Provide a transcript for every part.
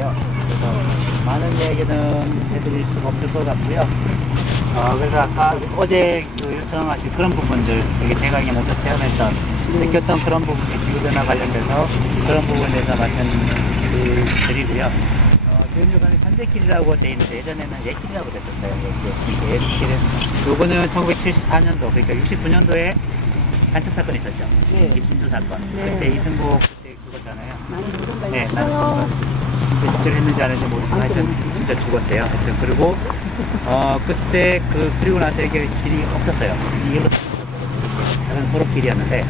있는데요. 그래서 많은 얘기는 해드릴 수가 없을 것 같고요. 그래서 아까 어제 그 요청하신 그런 부분들, 이게 제가 이게 먼저 체험했던, 느꼈던 그런 부분이 기후변화 관련돼서 그런 부분에 대해서 말씀드리고요. 기후변화 현재길이라고 돼 있는데 예전에는 예길이라고 됐었어요. 예길은. 요거는 1974년도, 그러니까 69년도에 간첩 사건이 있었죠. 네. 김신주 사건. 네. 그때 이승복 그때 죽었잖아요. 많이 모른다. 네, 나는 정말 진짜 일절 했는지 안 했는지 모르지만 하여튼 진짜 죽었대요. 하여튼 그리고 그때 그리고 나서 이게 길이 없었어요. 이길로 작은 소록길이었는데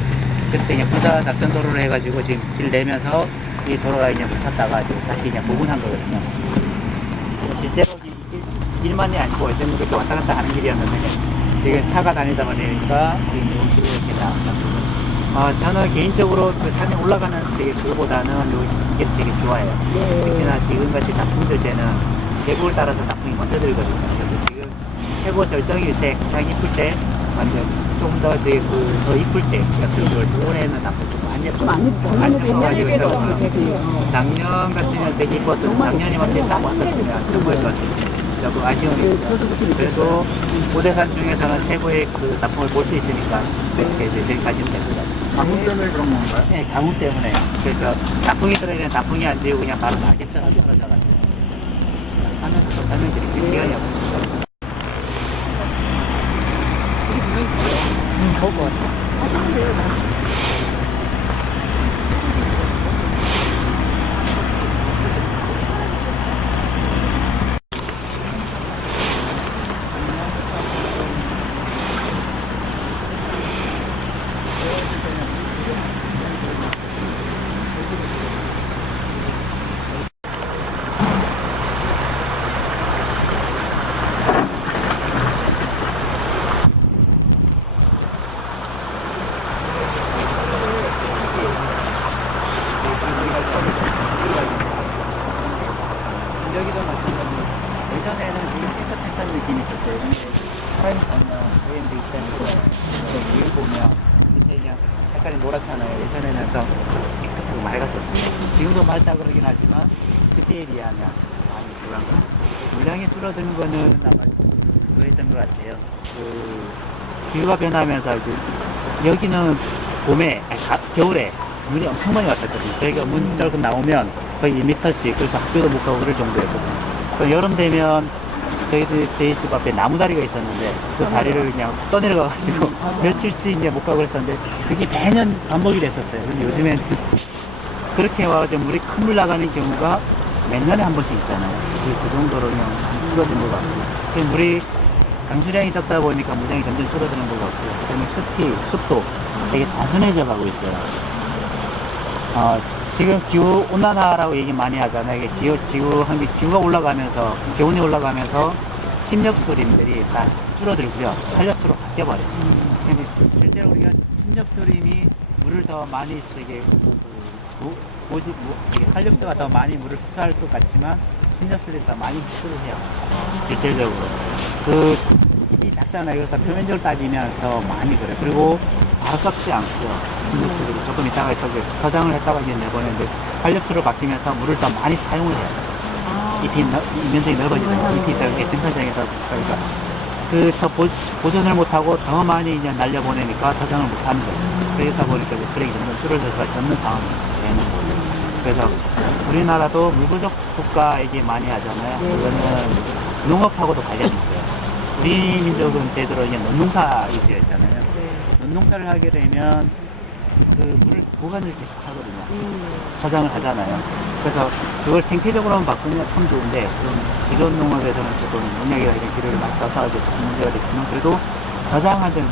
그때 그냥 부자 작전도로로 해가지고 지금 길 내면서 이 도로가 그냥 붙였다가 지금 다시 그냥 복원한 거거든요. 실제로 이 길만이 아니고 전부 그렇게 왔다 갔다 하는 길이었는데 지금 차가 다니다 보니까 지금 이 길이 이렇게 나왔습니다. 저는 개인적으로 그 산에 올라가는 그거보다는 이게 되게 좋아요. 네. 특히나 지금같이 단풍 들 때는 계곡을 따라서 단풍이 먼저 들거든요. 그래서 지금 최고 절정일 때, 가장 이쁠 때, 완전 좀 더 더 이쁠 때, 그러니까 올해는 단풍 좀안 예뻐요. 좀안 예뻐. 안 옛날에 예뻐가지고 비해서 그렇지. 작년 같으면 되게 이뻤어요. 작년이 완전 딱 왔었으면 정말 좋았어요. 조금 아쉬움이 네, 있어요. 저도 그렇게 그래도 느꼈어요. 고대산 중에서는 최고의 그 단풍을 볼 수 있으니까 그렇게 이제 생각하시면 될 것 같습니다. 강우 때문에 그런 건가요? 네, 강우 때문에. 그러니까 단풍이 들어있는 단풍이 안 지고 그냥 바로 낙엽처럼 떨어져가지고 하면서 또 설명드릴 시간이 없어요. 좋을 것 같아요. 하시면 돼요. 다시. 여기도 마찬가지로 예전에는 되게 탱긋탱긋한 느낌이 있었어요. 근데 타임 보면 OMB 있잖아요. 위를 보면 밑에 그냥 색깔이 노랗잖아요. 예전에는 더 깨끗하고 맑았었어요. 지금도 맑다 그러긴 하지만 그때에 비하면 많이 줄은 것 같아요. 물량이 줄어드는 거는 아마 그거 했던 것 같아요. 기후가 변하면서 이제 여기는 봄에, 겨울에 물이 엄청 많이 왔었거든요. 저희가 문 열고 나오면 거의 1m씩, 그래서 학교도 못 가고 그럴 정도였거든요. 또 여름 되면 저희 집 앞에 나무다리가 있었는데 그 다리를 그냥 떠내려가가지고 며칠씩 이제 못 가고 그랬었는데 그게 매년 반복이 됐었어요. 근데 요즘엔 그렇게 와가지고 물이 큰 물 나가는 경우가 몇 년에 한 번씩 있잖아요. 그 정도로 그냥 많이 줄어든 것 같고. 그 물이 강수량이 적다 보니까 물량이 점점 줄어드는 것 같고, 그다음에 습도 되게 단순해져 가고 있어요. 지금 기후 온난화라고 얘기 많이 하잖아요. 이게 기후가 올라가면서, 기온이 올라가면서 침엽수림들이 다 줄어들고요. 탄력수로 바뀌어버려요. 근데 실제로 우리가 침엽수림이 물을 더 많이 이게 탄력수가 더 많이 물을 흡수할 것 같지만 침엽수림이 더 많이 흡수를 해요. 실질적으로. 잎이 작잖아요. 그래서 표면적으로 따지면 더 많이 그래요. 그리고 바로 썩지 않고요. 침묵수를 조금 있다가 저장을 했다가 이제 내보내는데 활력수로 바뀌면서 물을 더 많이 사용을 해요. 잎이 면적이 넓어지는 잎이 더 이렇게 생산장에서 그러니까 더 보존을 못하고 더 많이 이제 날려보내니까 저장을 못하는 거죠. 그러다 보니까 쓰레기 점점 줄어들어서 없는 상황이 되는 거죠. 그래서 우리나라도 물 부족 국가 얘기 많이 하잖아요. 그거는 농업하고도 관련이 있어요. 우리 민족은 되도록 이제 논농사 위주였잖아요. 논농사를 하게 되면 그 물을 보관을 계속 하거든요. 저장을 하잖아요. 그래서 그걸 생태적으로만 바꾸면 참 좋은데 좀 기존 농업에서는 조금 농약이나 이런 기류를 많이 써서 이제 좀 문제가 됐지만 그래도 저장할 때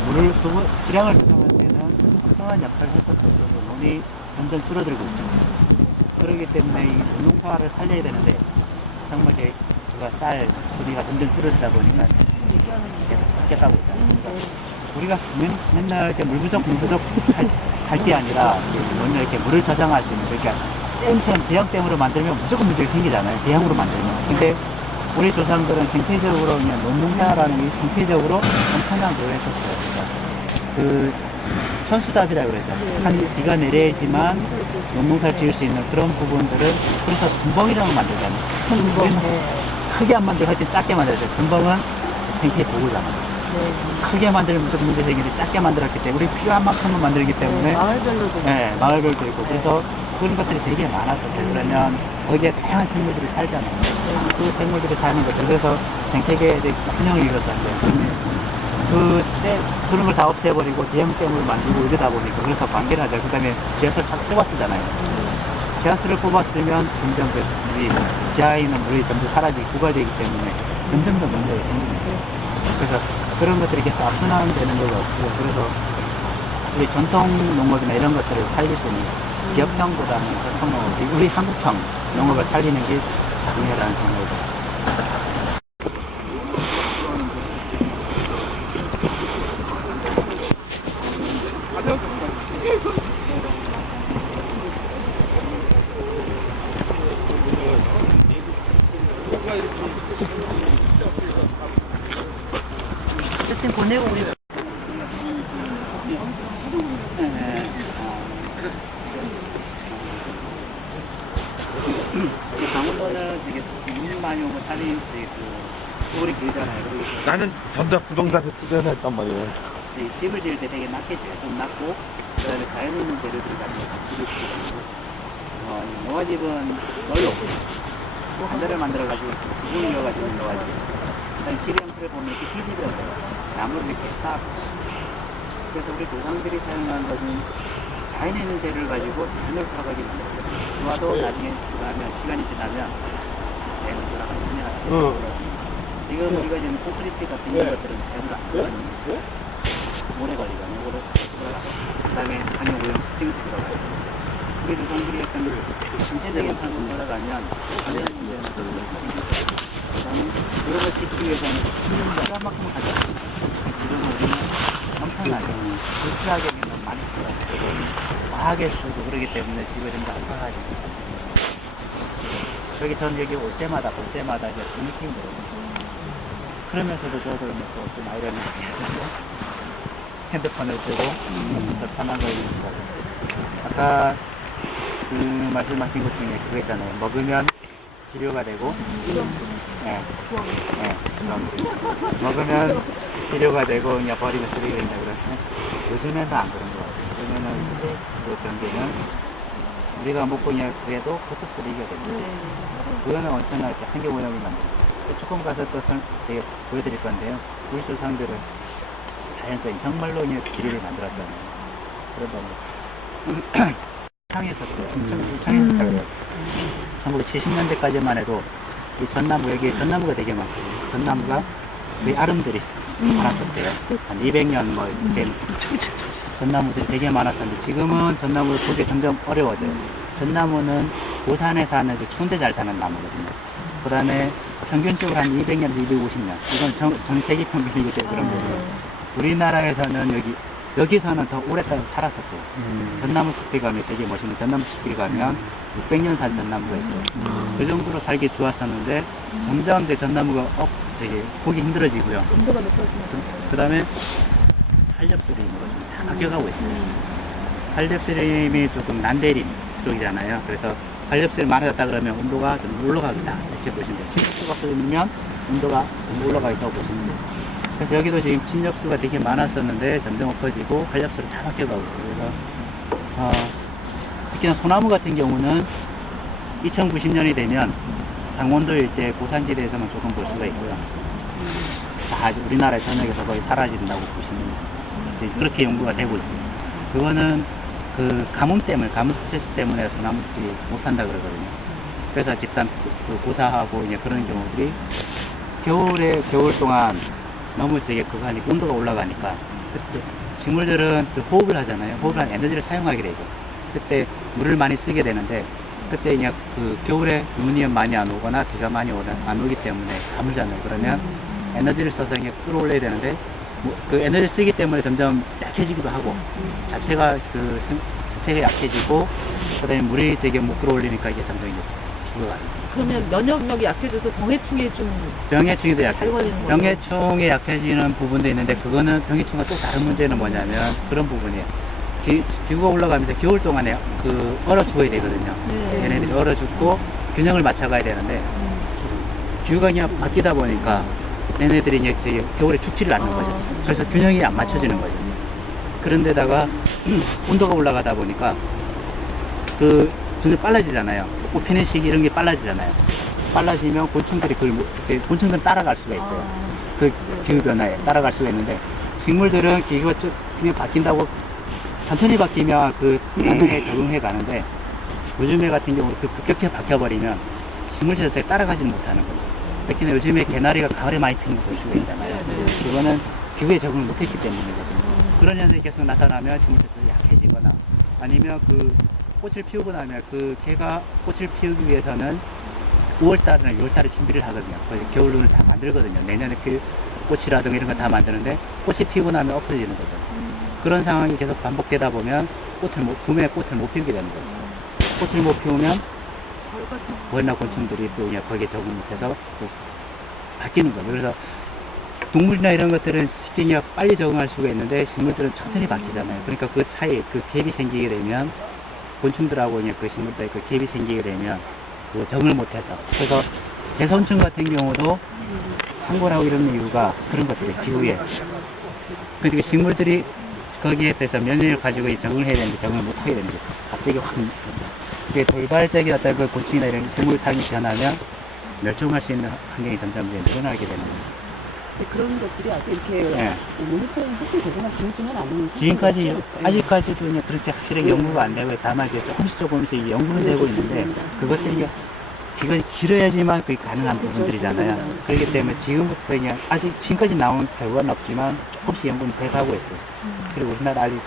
수량을 저장할 때는 엄청난 역할을 했었어요. 그래서 논이 점점 줄어들고 있죠. 그렇기 때문에 이 농사를 살려야 되는데 정말 쌀 소비가 점점 줄어들다 보니까 계속 바뀌었다고 있잖아요. 우리가 맨날 이렇게 물 부족 할 게 아니라 먼저 이렇게 물을 저장할 수 있는, 그러니까 댐처럼 대형댐으로 만들면 무조건 문제가 생기잖아요. 대형으로 만들면. 근데 우리 조상들은 생태적으로 그냥 논농사라는 게 생태적으로 엄청난 걸 했었어요. 그러니까 천수답이라고 그러죠. 한 비가 내려야지만 농농사를 지을 수 있는 그런 부분들은 그래서 분봉이라고 만들잖아요. 우리는 크게 안 만들고 할 때 작게 만들어야 돼요. 분봉은 생태 도구잖아요. 네. 크게 만들면 무조건 문제 생기는데 작게 만들었기 때문에 우리 필요한 만큼만 만들기 때문에 마을별로도. 네, 마을별도 있고 그래서 그런 것들이 되게 많았었어요. 그러면 거기에 다양한 생물들이 살잖아요. 그 생물들이 사는 것들 그래서 생태계의 균형을 이뤄서 안 돼요. 그런 걸 다 없애버리고 대형댐을 만들고 이러다 보니까 그래서 관계를 하죠. 그 다음에 지하수를 잘 뽑아 쓰잖아요. 지하수를 뽑았으면 점점 우리 지하에 있는 물이 점점 사라지고 고갈되기 때문에 점점 더 문제가 생깁니다. 그래서 그런 것들이 계속 악순환되는 걸 없고 그래서 우리 전통 농업이나 이런 것들을 살릴 수 있는 기업형보다는 전통 농업, 우리 한국형 농업을 살리는 게 중요하다는 생각이 듭니다. 어쨌든 보내고 우리 강원도는 되게 눈 많이 오고 산이 되게 돌이 길잖아요. 그리고 나는 전자 부동산에 투자했단 말이에요. 이제 집을 지을 때 되게 낮게 지어요. 좀 낮고 그다음에 자연 있는 재료들이 가지고 집을 지고 농화집은 넓어 반대를 만들어가지고 지붕을 이어가지고 농화집. 그다음에 집 형태를 보면 이렇게 길집이라고 해요. 나무를 이렇게 딱. 그래서 우리 조상들이 사용한 것은 자연에 있는 재료를 가지고 자연을 풀어가지고 만들었어요. 좋아도 나중에 그러면 시간이 지나면 자연을 돌아가는 분야가 지금 우리가 지금 콘크리트 같은 이런 것들은 자연으로 안 들어가는 오래 걸리거든요. 오래 돌아가고 그 다음에 한의오염 스팅스 들어가요. 우리 조상들이 했던 신체적인 산소 돌아가면 자연의 문제는 그 다음에 그런 걸 지키기 위해서는 시간만큼 하죠. 지금은 우리는 엄청나게 불필요하게 너무 많이 써요. 과하게 쓰고 그러기 때문에 집에 좀 더 아파가지고 여기 올 때마다 볼 때마다 이제 좀 힘들어요. 그러면서도 저도 좀 아이러니하게 핸드폰을 쓰고 더 편한 걸 입고 아까 그 말씀하신 것 중에 그거 있잖아요. 먹으면 치료가 되고 먹으면 치료가 되고 그냥 버리면 쓰레기가 된다 그러면 요즘에는 안 그런 것 같아요. 요즘에는 그 경계는 우리가 먹고 그냥 그래도 그것도 쓰레기가 되고 그거는 언제나 이렇게 환경오염이 만들어요. 조금 가서 또 제가 보여드릴 건데요. 우리 조상들은 자연적인 정말로 그냥 기리를 만들었잖아요. 그러다 창했었어요. 창했었다 그래요. 1970년대까지만 해도 이 전나무, 여기 전나무가 되게 많거든요. 전나무가 거의 아름들이 많았었대요. 한 200년 뭐, 이렇게 전나무들이 되게 많았었는데 지금은 전나무를 보기 점점 어려워져요. 전나무는 고산에 사는 그 추운데 잘 사는 나무거든요. 그 다음에 평균적으로 한 200년에서 250년. 이건 전 세계 평균이기 때문에 그런 거예요. 우리나라에서는 여기서는 더 오랫동안 살았었어요. 전나무 숲에 가면 되게 멋있는 전나무 숲길 가면 600년 산 전나무가 있어요. 그 정도로 살기 좋았었는데 점점 이제 전나무가 보기 힘들어지고요. 온도가 높아지면 그 다음에 한렵수림으로 지금 다 바뀌어가고 있어요. 한렵수림이 조금 난대림 쪽이잖아요. 그래서 한렵수림이 많아졌다 그러면 온도가 좀 올라가겠다 이렇게 보시면 돼요. 침엽수가 쏘면 온도가 좀 올라가겠다고 보시면 돼요. 그래서 여기도 지금 침엽수가 되게 많았었는데 점점 없어지고 한렵수로 다 바뀌어가고 있어요. 그래서 특히나 소나무 같은 경우는 2090년이 되면 강원도 일대 고산지대에서만 조금 볼 수가 있고요. 다 우리나라 전역에서 거의 사라진다고 보시면 이제 그렇게 연구가 되고 있습니다. 그거는 그 가뭄 스트레스 때문에 소나무들이 못 산다 그러거든요. 그래서 집단 고사하고 이제 그런 경우들이 겨울 동안 너무 그거 하니까 온도가 올라가니까 그때 식물들은 호흡을 하잖아요. 호흡을 하는 에너지를 사용하게 되죠. 그때 물을 많이 쓰게 되는데 그때 그냥 그 겨울에 눈이 많이 안 오거나 비가 많이 안 오기 때문에 가물잖아요. 그러면 에너지를 써서 그냥 끌어올려야 되는데 그 에너지를 쓰기 때문에 점점 약해지기도 하고 자체가 약해지고 그다음에 물이 못 끌어올리니까 이게 점점 이제 죽어가요. 그러면 면역력이 약해져서 병해충에 좀 병해충에도 잘 약해. 걸리는 거예요. 병해충에 약해지는 부분도 있는데 그거는 병해충과 또 다른 문제는 뭐냐면 그런 부분이에요. 기후가 올라가면서 겨울 동안에 얼어 죽어야 되거든요. 네. 얘네들이 얼어 죽고 균형을 맞춰가야 되는데 기후가 그냥 바뀌다 보니까 얘네들이 이제 겨울에 죽지를 않는 거죠. 그래서 균형이 안 맞춰지는 거죠. 그런데다가 온도가 올라가다 보니까 점점 빨라지잖아요. 꽃 피는 시기 이런 게 빨라지잖아요. 빨라지면 곤충들이 곤충들은 따라갈 수가 있어요. 그 기후 변화에 따라갈 수가 있는데 식물들은 기후가 그냥 바뀐다고 천천히 바뀌면 그 반응에 적응해 가는데 요즘에 같은 경우는 급격히 바뀌어버리면 식물 자체가 따라가지는 못하는 거죠. 특히나 요즘에 개나리가 가을에 많이 피는 거 볼 수가 있잖아요. 그거는 기후에 적응을 못했기 때문이거든요. 그런 현상이 계속 나타나면 식물 자체가 약해지거나 아니면 꽃을 피우고 나면 개가 꽃을 피우기 위해서는 5월달이나 6월달에 준비를 하거든요. 거의 겨울눈을 다 만들거든요. 내년에 꽃이라든가 이런 거 다 만드는데 꽃이 피우고 나면 없어지는 거죠. 그런 상황이 계속 반복되다 보면 봄에 꽃을 못 피우게 되는 거죠. 꽃을 못 피우면 벌이나 곤충들이 또 그냥 거기에 적응 못해서 또 바뀌는 거죠. 그래서 동물이나 이런 것들은 쉽게 그냥 빨리 적응할 수가 있는데 식물들은 천천히 바뀌잖아요. 그러니까 그 차이, 그 갭이 생기게 되면 곤충들하고 그냥 그 식물들의 그 갭이 생기게 되면 적응을 못해서 그래서 제선충 같은 경우도 창궐하고 이런 이유가 그런 것들이에요. 기후에. 그러니까 식물들이 거기에 대해서 면역력을 가지고 적응을 해야 되는데 적응을 못하게 되는 거죠. 갑자기 확 그게 돌발적인 어떤 그 곤충이나 이런 생물탕이 변하면 멸종할 수 있는 환경이 점점 이제 늘어나게 되는 거죠. 그런 것들이 아직 이렇게 예. 모니터링 혹시 되거나 그러지는 않은 지금까지 상태죠? 아직까지도 그냥 그렇게 확실하게 연구가 안 되고 다만 이제 조금씩 연구는 되고 있는데 그것들이 기간이 길어야지만 그게 가능한 부분들이잖아요. 그렇기 때문에 지금부터 그냥 아직 지금까지 나온 결과는 없지만 조금씩 연구는 돼가고 있어요. 그리고 우리나라 아직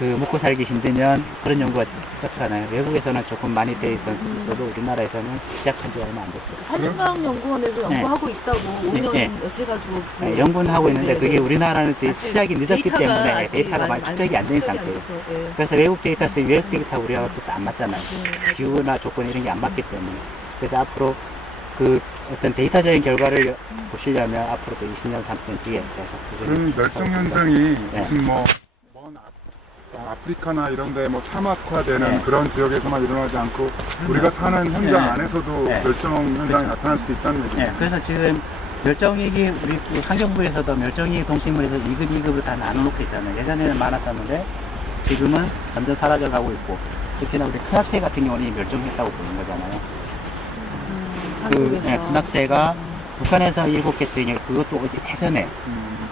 먹고 살기 힘들면 그런 연구가 적잖아요. 외국에서는 조금 많이 돼 있어도 우리나라에서는 시작한 지가 얼마 안 됐어요. 산림과학연구원에도 연구하고 있다고 5년 해가지고 네, 연구는 하고 있는데 네, 그게 네. 우리나라는 지금 시작이 늦었기 데이터가 때문에 아직 데이터가 많이 축적이 안 된 상태예요. 그래서 외국 데이터 우리하고 또 안 맞잖아요. 기후나 조건 이런 게 안 맞기 때문에. 그래서 앞으로 어떤 데이터적인 결과를 보시려면 앞으로 또 20년, 30년 뒤에 계속 그런 멸종 현상이 네. 무슨 먼 아프리카나 이런데 사막화되는 네. 그런 지역에서만 일어나지 않고 우리가 사는 현장 네. 안에서도 네. 멸종 현상이 나타날 수도 있다는 얘기죠. 네, 그래서 지금 멸종위기 우리 환경부에서도 멸종위기 동식물에서 2급, 2급으로 다 나눠놓고 있잖아요. 예전에는 많았었는데 지금은 점점 사라져가고 있고 특히나 우리 큰악새 같은 경우는 멸종했다고 보는 거잖아요. 큰악새가 북한에서 7개체, 그것도 예전에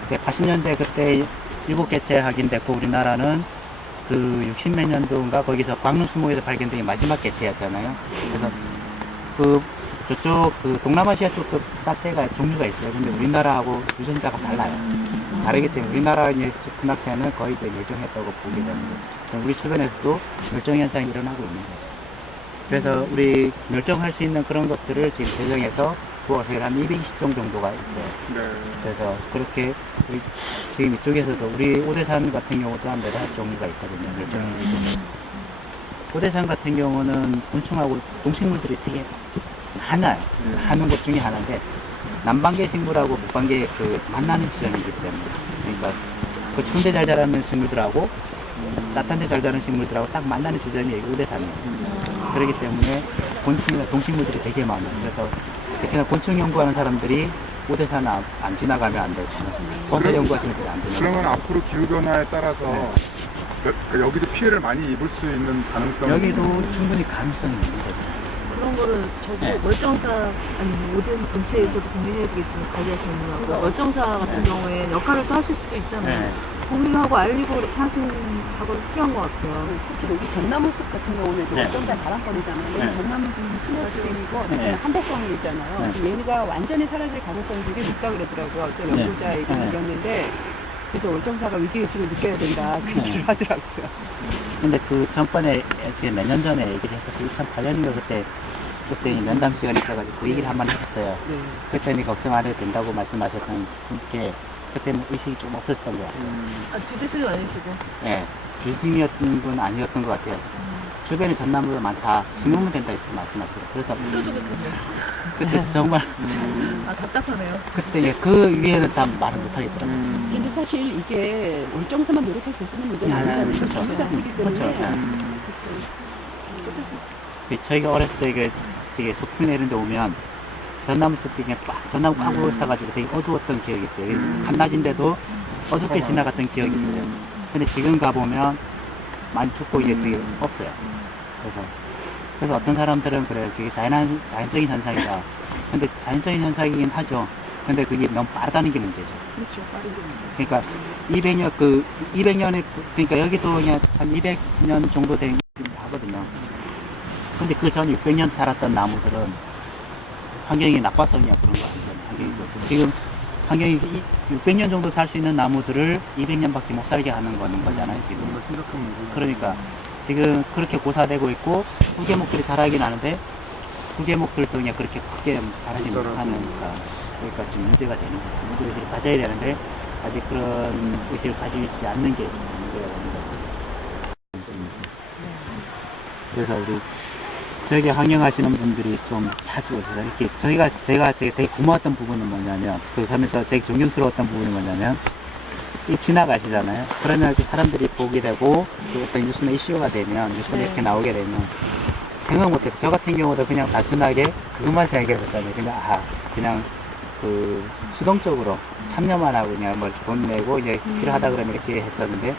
이제 80년대 그때 7개체 확인됐고 우리나라는 60몇 년도인가 거기서 광릉 수목에서 발견된 게 마지막 개체였잖아요. 그래서 저쪽 동남아시아 쪽도 큰악새가 종류가 있어요. 근데 우리나라하고 유전자가 달라요. 다르기 때문에 우리나라 큰악새는 거의 이제 멸종했다고 보게 되는 거죠. 우리 주변에서도 멸종 현상이 일어나고 있는 거죠. 그래서 우리 멸종할 수 있는 그런 것들을 지금 제정해서 구워서 한 220종 정도가 있어요. 네. 그래서 그렇게 지금 이쪽에서도 우리 오대산 같은 경우도 한 4-5 종류가 있거든요. 멸종위기. 오대산 같은 경우는 곤충하고 동식물들이 되게 많아요. 많은 것 중에 하나인데 남방계 식물하고 북방계 만나는 지점이기 때문에 그러니까 추운데 잘 자라는 식물들하고 따뜻한데 잘 자라는 식물들하고 딱 만나는 지점이 여기 오대산이에요. 그렇기 때문에 곤충이나 동식물들이 되게 많아요. 그래서 특히나 곤충 연구하는 사람들이 오대산 안 지나가면 안 되고 버섯 연구하시는 분들 안 지나가면 그러면 앞으로 기후변화에 따라서 여기도 피해를 많이 입을 수 있는 가능성이 여기도 충분히 가능성이 있는 거죠. 그런 거를 네. 멀쩡사 아니 모든 전체에서도 고민해야 되겠지만 관리하시는 분하고 멀쩡사 같은 경우에 역할을 또 하실 수도 있잖아요. 네. 공유하고 알리고 이렇게 하시는 작업이 필요한 것 같아요. 특히 여기 전나무숲 같은 경우는 네. 어쩐다 자랑거리잖아요. 네. 전나무숲은 침해수이고 네. 한백성이 있잖아요. 네. 얘네가 완전히 사라질 가능성이 되게 높다 그러더라고요. 어떤 네. 연구자에게 네. 들었는데 그래서 월정사가 위기의식을 느껴야 된다 그 네. 얘기를 하더라고요. 근데 전번에 지금 몇 년 전에 얘기를 했었어요. 2008년인가 그때 면담 시간이 있어가지고 그 얘기를 한번 했었어요. 네. 그때는 걱정 안 해도 된다고 말씀하셨던 분께 그때 의식이 좀 없었던 것 같아요. 주제수는 아니시고. 네, 주심이었던 건 아니었던 것 같아요. 주변에 전나무가 많다. 심으면 된다 이렇게 말씀하시더라고요. 그래서 그때 정말 아, 답답하네요. 그때 그 위에는 다 말을 못 하겠더라고요. 근데 사실 이게 울정사만 노력해서 될 수 있는 문제는 아니잖아요. 그렇죠. 기후 자체이기 때문에. 그렇죠. 저희가 어렸을 때 저기 소풍 내는 데 오면 전나무 숲이 그냥 전나무 꽉 울어차가지고 되게 어두웠던 기억이 있어요. 한낮인데도 어둡게 지나갔던 기억이 있어요. 근데 지금 가보면 많이 춥고 이게 되게 없어요. 그래서 어떤 사람들은 그래요. 그게 자연적인 현상이다. 근데 자연적인 현상이긴 하죠. 근데 그게 너무 빠르다는 게 문제죠. 그렇죠. 빠르게. 그러니까 200년에 그러니까 여기도 그냥 한 200년 정도 된 하거든요. 근데 그 전 600년 살았던 나무들은 환경이 나빠서 그냥 그런 거 아니잖아요. 환경이 좋아서. 지금 환경이 600년 정도 살 수 있는 나무들을 200년밖에 못 살게 하는 거잖아요, 지금. 심각한 문제. 그러니까 지금 그렇게 고사되고 있고 후계목들이 자라긴 하는데 후계목들도 그냥 그렇게 크게 자라지 못하니까 그러니까 지금 문제가 되는 거죠. 문제의식을 가져야 되는데 아직 그런 의식을 가지지 않는 게 문제가 되는 거죠. 그래서 우리 저에게 환영하시는 분들이 좀 자주 오시죠. 이렇게 제가 되게 고마웠던 부분은 뭐냐면 그 하면서 되게 존경스러웠던 부분이 뭐냐면 이 지나가시잖아요. 그러면 이렇게 사람들이 보게 되고 또 어떤 뉴스나 이슈가 되면 뉴스에 이렇게 나오게 되면 생각 못해. 저 같은 경우도 그냥 단순하게 그것만 생각했었잖아요. 그냥 그 수동적으로 참여만 하고 그냥 뭐 돈 내고 이제 필요하다 그러면 이렇게 했었는데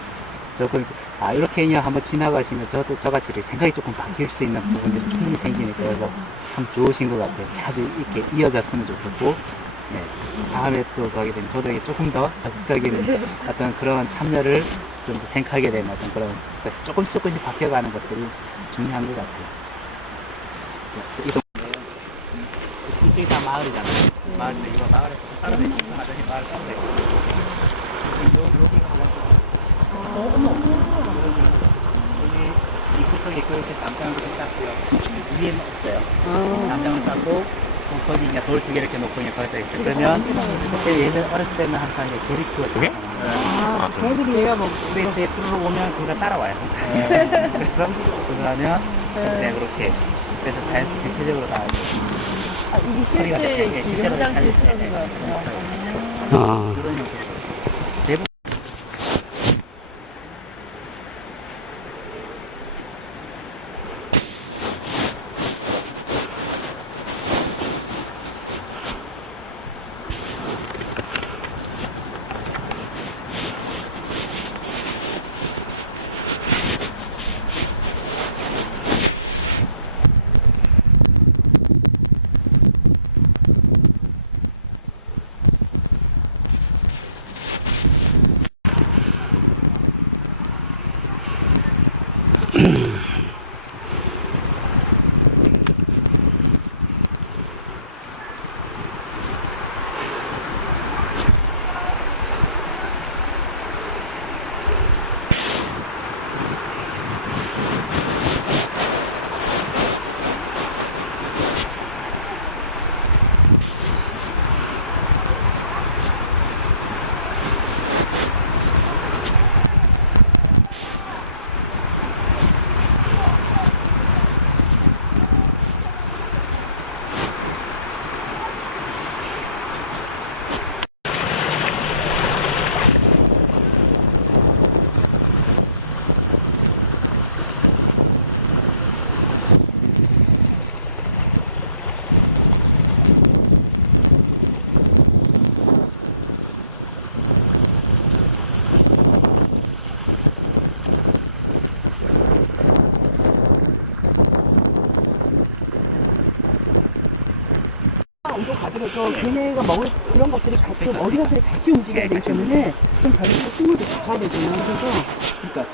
이렇게 그냥 한번 지나가시면 저같이 이렇게 생각이 조금 바뀔 수 있는 부분들이 충분히 생기니까 그래서 참 좋으신 것 같아요. 자주 이렇게 이어졌으면 좋겠고 네. 다음에 또 가게 되면 저도 이게 조금 더 적극적인 어떤 그런 참여를 좀 더 생각하게 되는 어떤 그런 그래서 조금씩 바뀌어가는 것들이 중요한 것 같아요. 자, 이쪽이 다 마을이잖아요. 마을에서 이거 마을에서 따로 돼. 하더니 마을 따로 돼. 여기 가가지고 여기 입구 쪽에 그렇게 담장을 땄고요. 위에는 없어요. 담장을 땄고 거기 그냥 돌 2개 이렇게 놓고 그냥 거기서 있어요. 그러면 그때 예전 어렸을 때는 항상 이제 조리 키웠잖아요. 개들이 얘가 먹고. 근데 이제 들어오면 그가 따라와요. 그래서 그거 하면 네 그렇게 그래서 전체적으로 다 이게 처리가 돼요. 예, 실제로 장치 잘 쓰는 돼. 것 같아요. 이런 형태로 대부분 이거 가지고서 걔네가 먹을 그런 것들이 같이 어리가슬이 같이 움직여야 되기 때문에 좀 별도로 식물도 잡아야 되잖아. 그래서 그러니까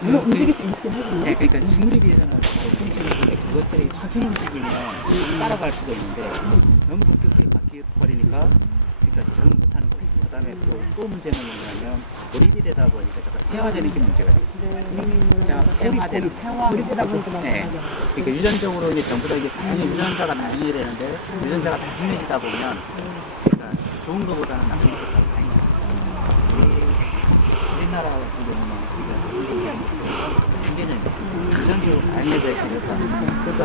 물론 움직일 수 있긴 하지만 네, 그러니까 식물에 비해서는 그것들이 천천히 움직이면 따라갈 수도 있는데 너무 급격하게 바뀌어버리니까 그러니까 적응 못하는 거예요. 그 다음에 또 문제는 뭐냐면 고립이 되다 보니까 잠깐 폐화되는 게 문제가 돼요. 폐화되는 고립되다 보니까 네. 그러니까 유전적으로 이게 전부 다 이게 당연히 유전자가 다양해야 되는데 유전자가 다양해지다 보면 그러니까 좋은 것보다는 나쁜 것도 다 다양해요. 우리나라 같은 경우는 굉장히 유전적으로 다양해져 있고 그러니까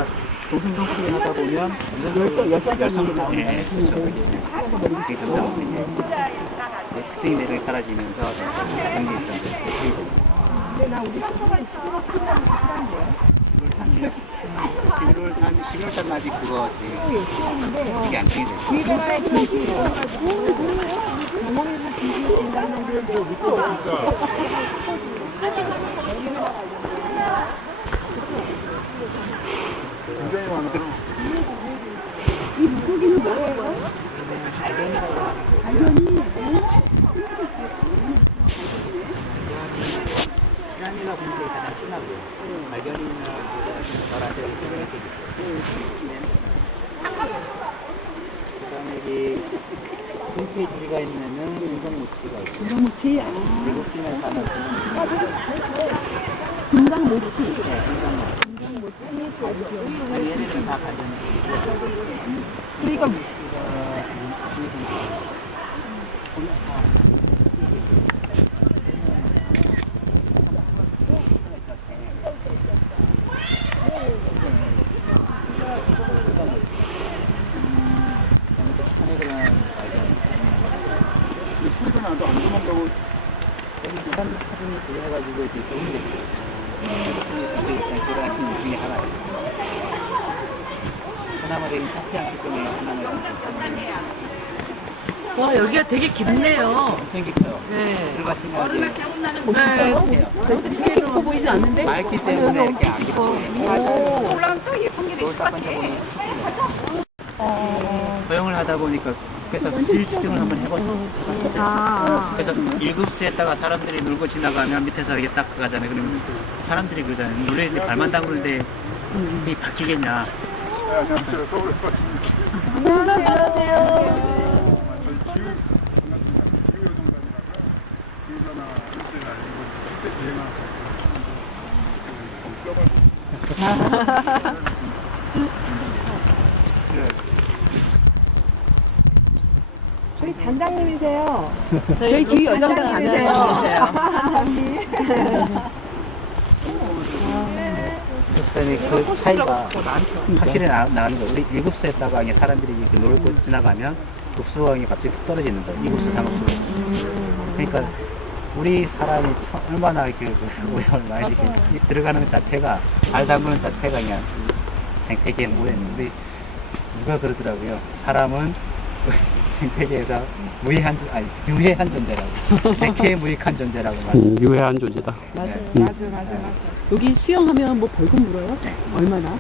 동성동끼리 하다 보면 유전적으로 열성적인 그렇죠. 그게 점점 이제 특징이 매력이 사라지면서 그런 게 있죠. 근데 나 우리 친구가 11월 3일날 싫어한대요. 11월 달까지 그거 지금 시험인데 이게 안 정해져 있어요. 우리나라에 진심이 있어가지고 병원에서 진심이 된다는 게 내가 못 진짜 굉장히 많아. 이 물고기는 뭐예요? 발견이 피라미가 분석이 가장 심하고요. 발견이나 저한테 특별하게 그다음에 여기 홈페이지가 있는 금강모치가 있고 금강모치, 미국인에 사는 금강모치. 얘네들은 다 발견이 그러니까 소리가 나도 안 도망가고 여기 사람들 사진을 조회해가지고 이렇게 좋은 게 있어요. 그런 힘 중에 하나예요. 하나마리는 찾지 않기 때문에 하나마리는 와, 여기가 되게 깊네요. 엄청 깊어요. 네. 들어가시면 이제 네. 깊어 보이진 않는데? 맑기 때문에 이렇게 안 깊어요. 올라오면 또 예쁜 길이 있을 것 같아. 허용을 하다 보니까 그래서 수질 측정을 한번 해봤어요. 그래서 1급수에다가 사람들이 놀고 지나가면 밑에서 이렇게 딱 가잖아요. 그러면 사람들이 그러잖아요. 물에 이제 발만 담그는데 이 바뀌겠냐. 네, 안녕하세요. 서울에서 왔습니다. 안녕하세요. 저희 반갑습니다. 기후요정단이라고 기후변화 뉴스나 이런 거 실제 저희 단장님이세요. 저희 기후 여정단 단장님이세요. 그랬더니 그 차이가 확실히 나는 거예요. 우리 1급수에다가 사람들이 이렇게 놀고 지나가면 급수량이 갑자기 툭 떨어지는 거예요. 2급수, 3급수. 그러니까 우리 사람이 얼마나 이렇게 오염을 많이 시키는 들어가는 것 자체가 발 담그는 자체가 그냥 생태계에 무해인데 누가 그러더라고요. 사람은 생태계에서 유해한 존재라고. 생태에 무익한 존재라고 말해요. 유해한 존재다. 맞아. 여기 수영하면 뭐 벌금 물어요? 얼마나?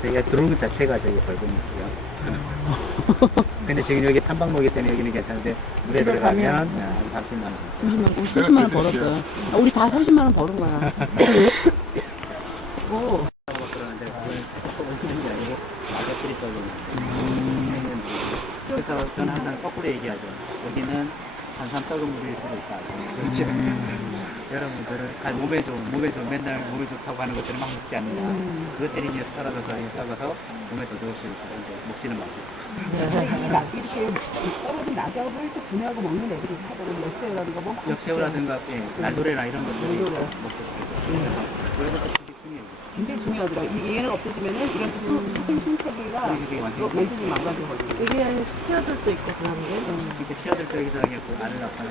저희가 들어오는 것 자체가 저희 벌금이고요. 근데 지금 여기 탐방로기 때문에 여기는 괜찮은데 물에 들어가면 한 30만 원. 30만 원 벌었어요. 우리 다 30만 원 벌은 거야. 오. 그러는데 그걸 올리는 게 아니고 마저끼리 썩는. 그래서 저는 항상 거꾸로 얘기하죠. 여기는 산삼 썩은 물일 수도 있다. 여러분들은 몸에 좋은 맨날 물을 좋다고 하는 것들을 막 먹지 않느냐. 그것들이 이제 떨어져서 썩어서 몸에 더 좋을 수 있고 이제 먹지는 마시고. 이렇게 떨어진 낙엽을 또 분해하고 먹는 애들이 있거든요. 엽새우라든가 뭐. 엽새우라든가 날도래나 이런 것들이 먹고 있어요. 그래서 그런 것도 되게 중요해요. 굉장히 중요하더라고요. 얘는 없어지면은 이런 수생충 체계가 이게 완전히 완전히 망가져버리고. 여기 안에 치어들도 있고 그런데. 이렇게 치어들 쪽에서 그냥 그 알을 낳거나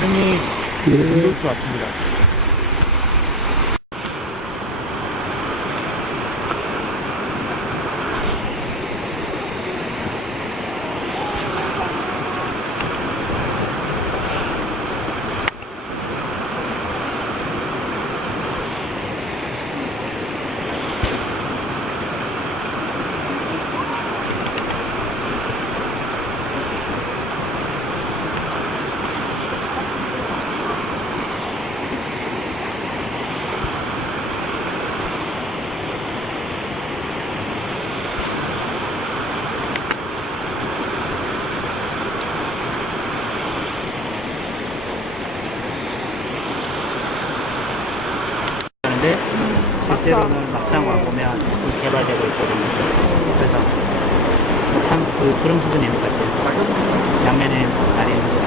굉장히 좋을 것 같습니다. 실제로는 막상 와보면 자꾸 개발되고 있거든요. 그래서 참 그런 부분이 있는 것 같아요. 양면에 아닌 부분.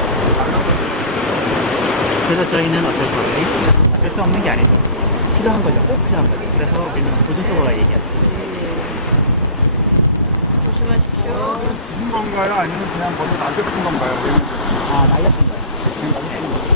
그래서 저희는 어쩔 수 없는 게 아니죠. 필요한 거죠. 꼭 필요한 거죠. 그래서 우리는 부정적으로 얘기하죠. 조심하십시오. 죽은 건가요? 아니면 그냥 먼저 놔뒀던 건가요? 아, 날렸던 거예요. 그냥 날렸던 거예요.